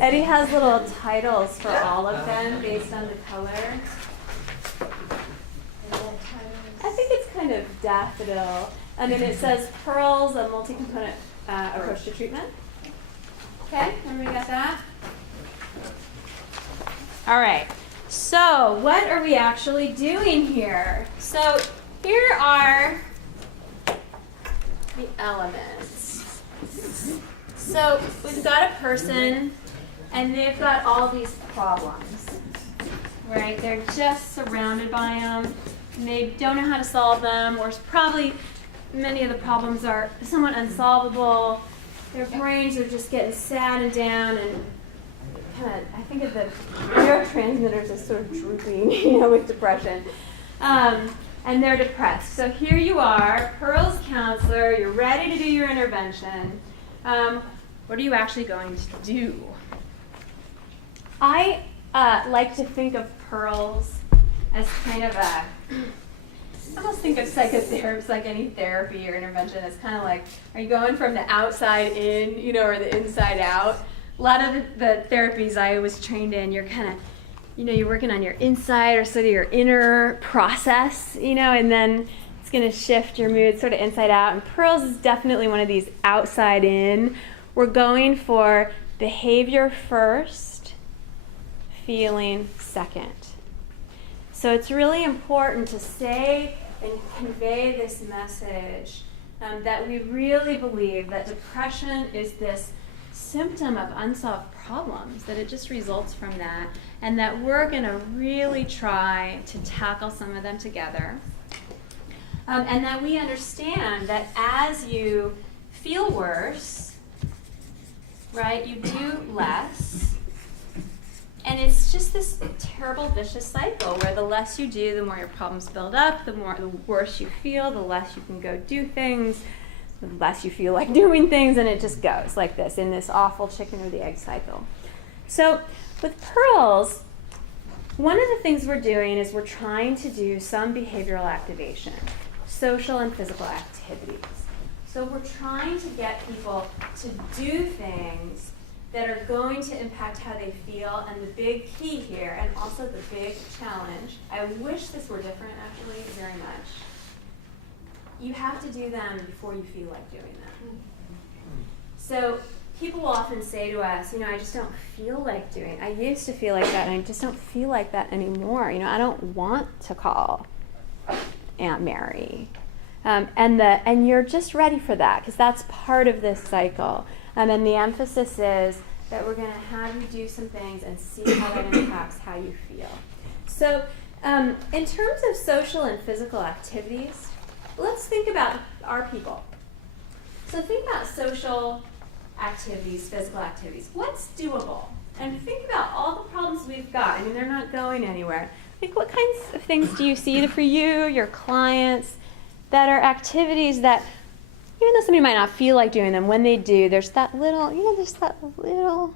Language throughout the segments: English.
Eddie has little titles for all of them based on the color. I think it's kind of daffodil. And then it says Pearls, a multi-component approach to treatment. Okay, everybody got that? All right, so what are we actually doing here? So here are the elements. So we've got a person, and they've got all these problems, right? They're just surrounded by them, and they don't know how to solve them, or probably many of the problems are somewhat unsolvable. Their brains are just getting sad and down, and kind of, I think of the neurotransmitters as sort of drooping, with depression. And they're depressed. So here you are, Pearl's counselor, you're ready to do your intervention. What are you actually going to do? I like to think of Pearls as kind of I almost think of psychotherapy, like any therapy or intervention, as kind of like, are you going from the outside in, or the inside out? A lot of the therapies I was trained in, you're kind of, you're working on your inside or sort of your inner process, and then it's going to shift your mood sort of inside out. And Pearls is definitely one of these outside in. We're going for behavior first, feeling second. So it's really important to say and convey this message that we really believe that depression is this symptom of unsolved problems, that it just results from that, and that we're going to really try to tackle some of them together. And that we understand that as you feel worse, right, you do less. And it's just this terrible vicious cycle where the less you do, the more your problems build up, the worse you feel, the less you can go do things, the less you feel like doing things, and it just goes like this in this awful chicken or the egg cycle. So with Pearls, one of the things we're doing is we're trying to do some behavioral activation, social and physical activities. So we're trying to get people to do things that are going to impact how they feel, and the big key here, and also the big challenge, I wish this were different actually very much, you have to do them before you feel like doing them. So people will often say to us, I just don't feel like doing, I used to feel like that, and I just don't feel like that anymore. I don't want to call Aunt Mary. And you're just ready for that, because that's part of this cycle. And then the emphasis is that we're going to have you do some things and see how that impacts how you feel. So in terms of social and physical activities, let's think about our people. So think about social activities, physical activities. What's doable? And think about all the problems we've got. They're not going anywhere. Like, what kinds of things do you see either for you, your clients, that are activities that, even though somebody might not feel like doing them, when they do, there's that little,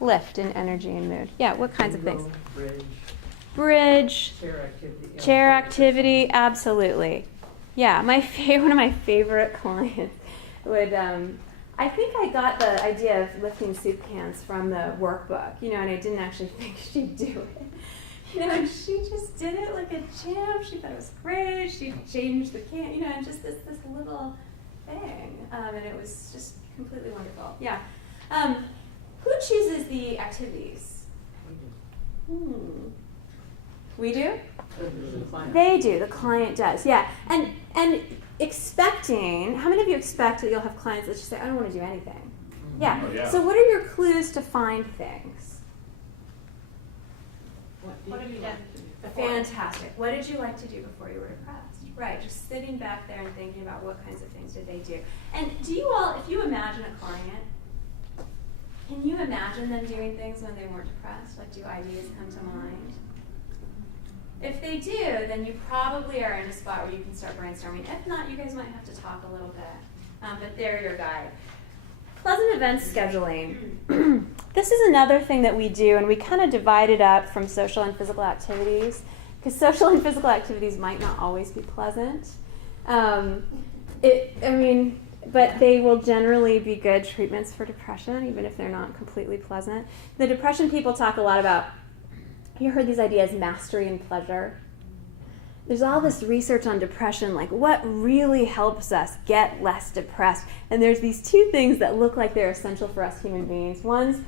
lift in energy and mood. Yeah, what kinds of things? Bridge. Chair activity, absolutely. Yeah, one of my favorite clients would, I think I got the idea of lifting soup cans from the workbook, and I didn't actually think she'd do it. And she just did it like a champ. She thought it was great. She changed the can, and just this little thing. And it was just completely wonderful. Yeah. Who chooses the activities? We do? They do. The client does. Yeah. And expecting, how many of you expect that you'll have clients that just say, I don't want to do anything? Yeah. Oh, yeah. So what are your clues to find things? What have you done before? Fantastic. What did you like to do before you were depressed? Right, just sitting back there and thinking about what kinds of things did they do. And do you all, if you imagine a client, can you imagine them doing things when they weren't depressed? Like, do ideas come to mind? If they do, then you probably are in a spot where you can start brainstorming. If not, you guys might have to talk a little bit. But they're your guide. Pleasant event scheduling. This is another thing that we do, and we kind of divide it up from social and physical activities, because social and physical activities might not always be pleasant. but they will generally be good treatments for depression, even if they're not completely pleasant. The depression people talk a lot about, you heard these ideas, mastery and pleasure. There's all this research on depression, like what really helps us get less depressed. And there's these two things that look like they're essential for us human beings. One's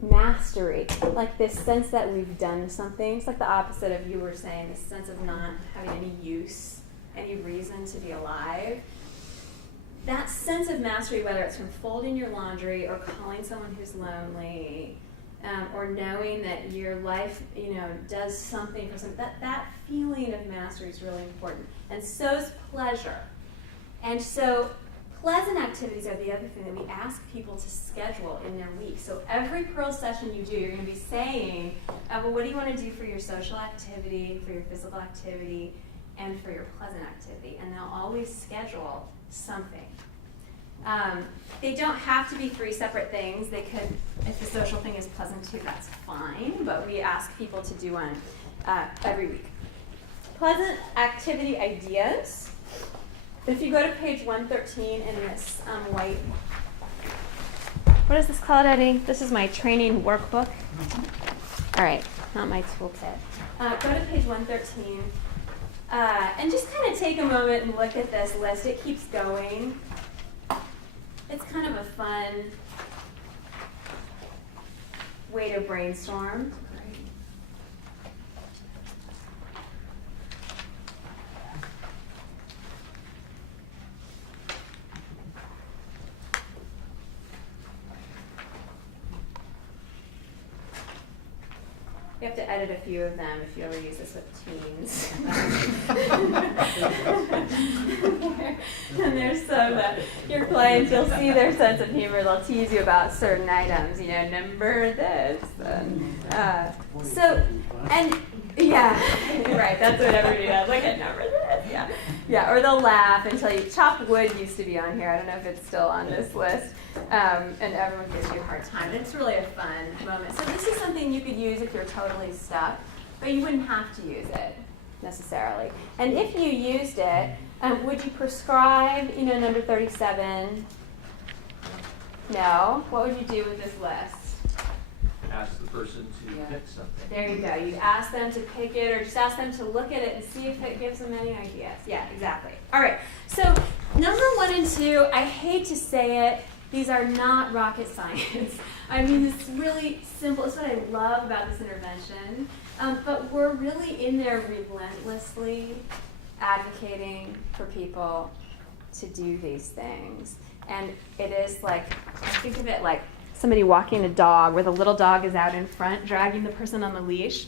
mastery, like this sense that we've done something. It's like the opposite of you were saying, this sense of not having any use, any reason to be alive. That sense of mastery, whether it's from folding your laundry or calling someone who's lonely, or knowing that your life, does something for some, that feeling of mastery is really important. And so is pleasure. And so pleasant activities are the other thing that we ask people to schedule in their week. So every Pearl session you do, you're going to be saying, well, what do you want to do for your social activity, for your physical activity, and for your pleasant activity? And they'll always schedule something. They don't have to be three separate things. They could, if the social thing is pleasant too, that's fine, but we ask people to do one every week. Pleasant activity ideas. If you go to page 113 in this white, what is this called, Eddie? This is my training workbook. All right, not my toolkit. Go to page 113 and just kind of take a moment and look at this list. It keeps going. It's kind of a fun way to brainstorm. You have to edit a few of them if you ever use this with teens. And there's some that your clients, you'll see their sense of humor. They'll tease you about certain items, number this. Right, that's what everybody does. Like, number this, yeah. Or they'll laugh until you, chopped wood used to be on here. I don't know if it's still on this list. And everyone gives you a hard time. It's really a fun moment. So this is something you could use if you're totally stuck, but you wouldn't have to use it necessarily. And if you used it, would you prescribe, number 37? No. What would you do with this list? Ask the person to pick something. There you go. You'd ask them to pick it, or just ask them to look at it and see if it gives them any ideas. Yeah, exactly. All right. So number 1 and 2, I hate to say it, these are not rocket science. I mean, it's really simple. It's what I love about this intervention. But we're really in there relentlessly advocating for people to do these things. And it is like, I think of it like somebody walking a dog where the little dog is out in front dragging the person on the leash.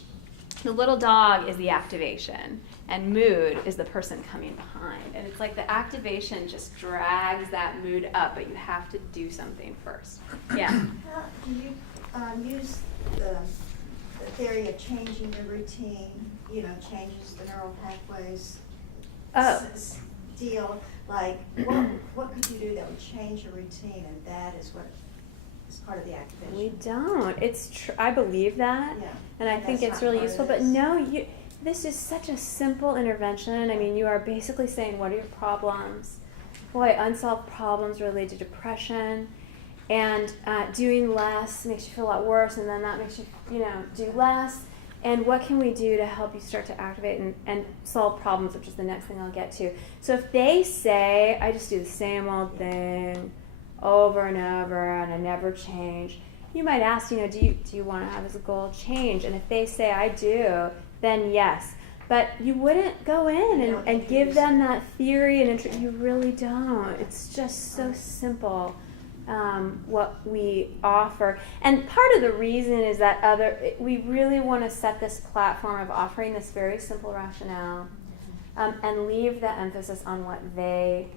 The little dog is the activation, and mood is the person coming behind. And it's like the activation just drags that mood up, but you have to do something first. Yeah? How do you use the theory of changing the routine, changes the neural pathways? Oh. Deal, like, what could you do that would change your routine, and that is what is part of the activation? We don't. It's I believe that, Yeah. and I think That's it's not really part useful. of But this. no, this is such a simple intervention. I mean, you are basically saying, what are your problems? Boy, unsolved problems relate to depression, and doing less makes you feel a lot worse, and then that makes you, do less. And what can we do to help you start to activate and solve problems, which is the next thing I'll get to. So if they say, I just do the same old thing over and over and I never change, you might ask, do you want to have as a goal change? And if they say, I do, then yes. But you wouldn't go in and give them that theory and you really don't. It's just so simple. What we offer. And part of the reason is that we really want to set this platform of offering this very simple rationale and leave the emphasis on what they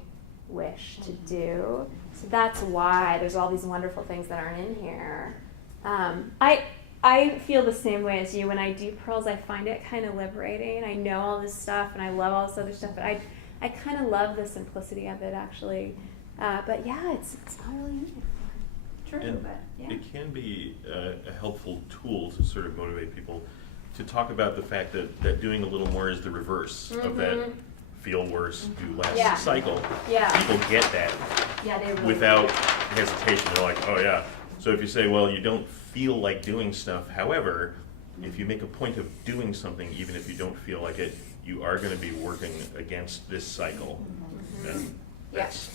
wish to do. So that's why there's all these wonderful things that aren't in here. I feel the same way as you. When I do Pearls, I find it kind of liberating. I know all this stuff and I love all this other stuff, but I kind of love the simplicity of it, actually. But yeah, it's not really in there. True, And but yeah. it can be a helpful tool to sort of motivate people to talk about the fact that doing a little more is the reverse of that feel worse, do less Yeah. cycle. Yeah. People get that Yeah, they really. without hesitation. They're like, oh yeah. So if you say, well, you don't feel like doing stuff, however, if you make a point of doing something, even if you don't feel like it, you are going to be working against this cycle. And Yeah. that's